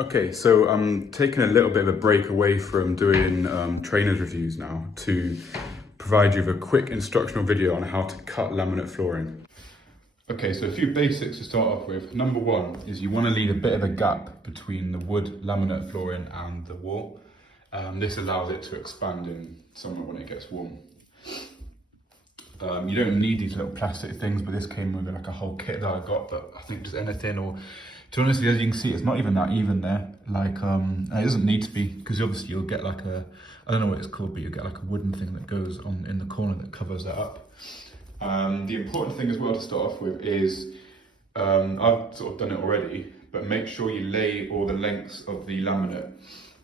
Okay, so I'm taking a little bit of a break away from doing trainers reviews now to provide you with a quick instructional video on how to cut laminate flooring. Okay, so a few basics to start off with. Number one is you want to leave a bit of a gap between the wood laminate flooring and the wall. This allows it to expand in summer when it gets warm. You don't need these little plastic things, but this came with like a whole kit that I got, but I think just anything, or to be honest, as you can see, it's not even that even there. Like, it doesn't need to be, because obviously you'll get like I don't know what it's called, but you'll get like a wooden thing that goes on in the corner that covers that up. The important thing as well to start off with is, I've sort of done it already, but make sure you lay all the lengths of the laminate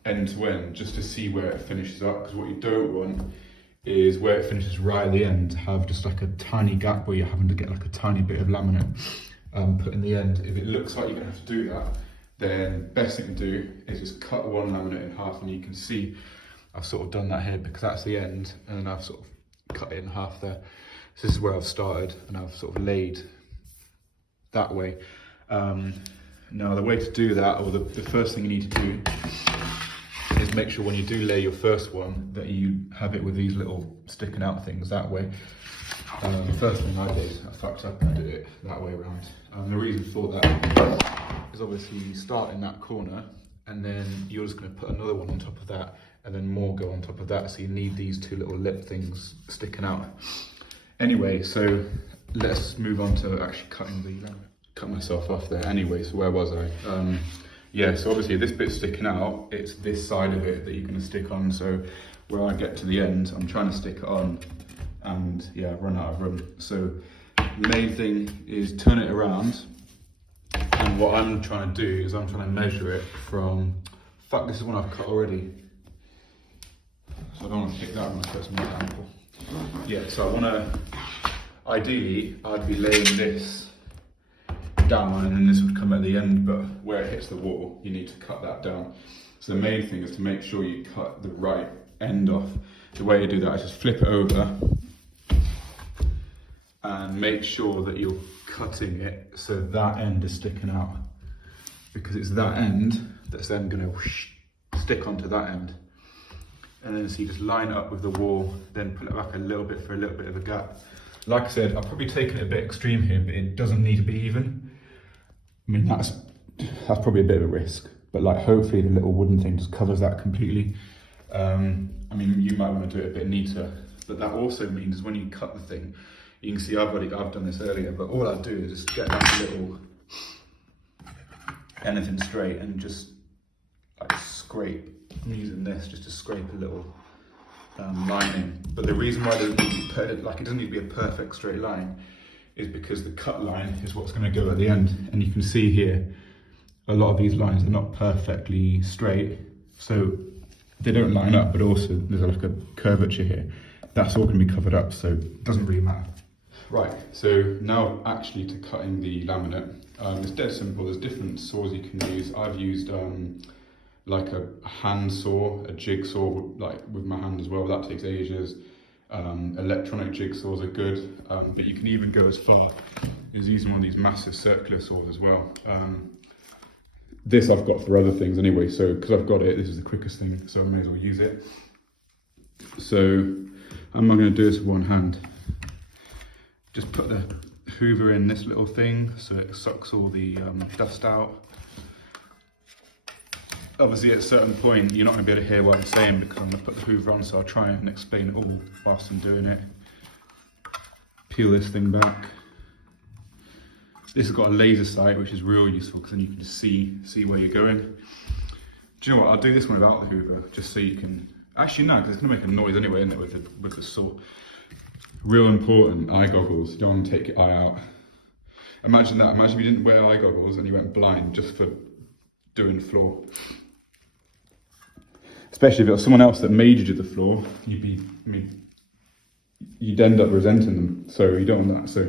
end to end just to see where it finishes up, because what you don't want is where it finishes right at the end to have just like a tiny gap where you're having to get like a tiny bit of laminate put in the end. If it looks like you're gonna have to do that, then best thing to do is just cut one laminate in half, and you can see I've sort of done that here because that's the end, and then I've sort of cut it in half there. So this is where I've started, and I've sort of laid that way. Now the way to do that, or the first thing you need to do, is make sure when you do lay your first one that you have it with these little sticking out things that way. The first thing I did, I fucked up and I did it that way around. The reason for that is obviously you start in that corner and then you're just going to put another one on top of that and then more go on top of that, so you need these two little lip things sticking out. Anyway, so let's move on to actually cutting the cut myself off there. Anyway, so where was I? Yeah, so obviously this bit's sticking out, it's this side of it that you're going to stick on. So where I get to the end, I'm trying to stick it on, and yeah, I've run out of room. So the main thing is turn it around, and what I'm trying to do is I'm trying to measure it from, fuck, this is one I've cut already. So I don't want to pick that one as my example. Yeah, so I want to, ideally, I'd be laying this down and then this would come at the end, but where it hits the wall, you need to cut that down. So the main thing is to make sure you cut the right end off. The way to do that is just flip it over and make sure that you're cutting it so that end is sticking out, because it's that end that's then going to stick onto that end. And then so you just line it up with the wall, then pull it back a little bit for a little bit of a gap. Like I said, I've probably taken it a bit extreme here, but it doesn't need to be even. I mean, that's probably a bit of a risk, but like hopefully the little wooden thing just covers that completely. I mean, you might want to do it a bit neater, but that also means when you cut the thing, you can see I've done this earlier, but all I do is just get that little, anything straight and just like scrape. I'm using this just to scrape a little line in. But the reason why it doesn't need to be, it doesn't need to be a perfect straight line, is because the cut line is what's going to go at the end. And you can see here, a lot of these lines are not perfectly straight, so they don't line up, but also there's like a curvature here. That's all going to be covered up, so it doesn't really matter. Right, so now actually to cutting the laminate. It's dead simple. There's different saws you can use. I've used like a hand saw, a jigsaw, like with my hand as well. That takes ages. Electronic jigsaws are good, but you can even go as far as using one of these massive circular saws as well. This I've got for other things anyway, so because I've got it, this is the quickest thing, so I may as well use it. So I'm not going to do this with one hand. Just put the hoover in this little thing so it sucks all the dust out. Obviously at a certain point you're not going to be able to hear what I'm saying because I'm going to put the hoover on, so I'll try and explain it all whilst I'm doing it. Peel this thing back. This has got a laser sight, which is real useful because then you can just see where you're going. Do you know what, I'll do this one without the hoover just so you can, actually no, because it's going to make a noise anyway, isn't it, with the saw. Real important, eye goggles. You don't want to take your eye out. Imagine that, imagine if you didn't wear eye goggles and you went blind just for doing the floor. Especially if it was someone else that made you do the floor, you'd end up resenting them. So you don't want that. So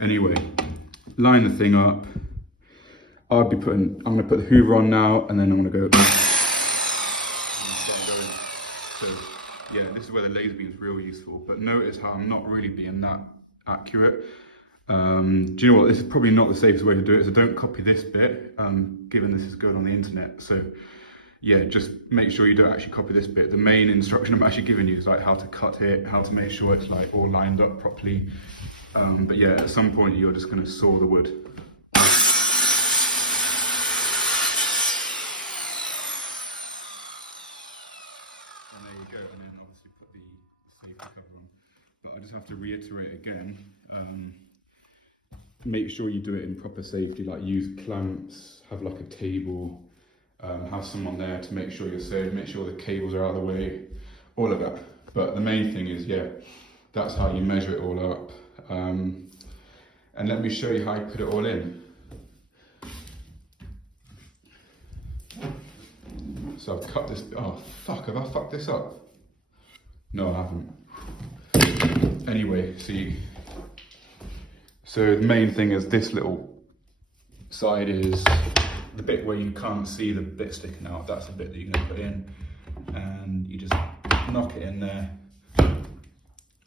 anyway, line the thing up. I'm going to put the hoover on now, and then I'm going to go. So yeah, this is where the laser beam is real useful. But notice how I'm not really being that accurate. Do you know what, this is probably not the safest way to do it, so don't copy this bit, given this is going on the internet. So yeah, just make sure you don't actually copy this bit. The main instruction I'm actually giving you is like how to cut it, how to make sure it's like all lined up properly. But yeah, at some point you're just going to saw the wood. And there you go, and then obviously put the safety cover on. But I just have to reiterate again, make sure you do it in proper safety, like use clamps, have like a table, have someone there to make sure you're safe, make sure the cables are out of the way, all of that. But the main thing is, yeah, that's how you measure it all up. And let me show you how I put it all in. So I've cut this, oh fuck, have I fucked this up? No, I haven't. Anyway, see, so the main thing is this little side is the bit where you can't see the bit sticking out. That's the bit that you're going to put in, and you just knock it in there,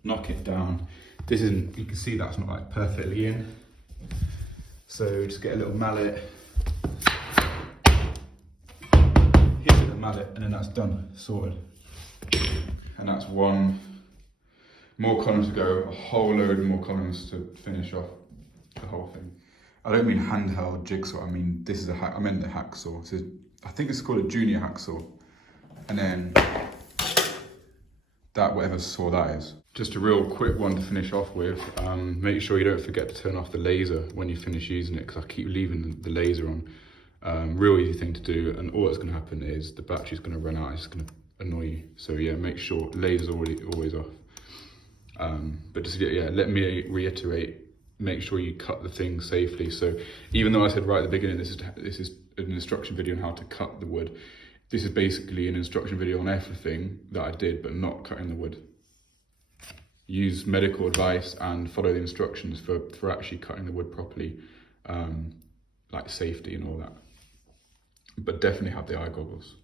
knock it down. This isn't, you can see that's not like perfectly in, so just get a little mallet, hit it with a mallet, and then that's done, sorted. And that's one. More columns to go, a whole load more columns to finish off the whole thing. I don't mean handheld jigsaw, I mean this is a I meant the hacksaw. So I think it's called a junior hacksaw. And then that, whatever saw that is. Just a real quick one to finish off with. Make sure you don't forget to turn off the laser when you finish using it, because I keep leaving the laser on. Real easy thing to do, and all that's going to happen is the battery's going to run out, it's going to annoy you. So yeah, make sure laser's always off. But just, yeah, let me reiterate, make sure you cut the thing safely. So even though I said right at the beginning, this is an instruction video on how to cut the wood, this is basically an instruction video on everything that I did, but not cutting the wood. Use medical advice and follow the instructions for actually cutting the wood properly, like safety and all that. But definitely have the eye goggles.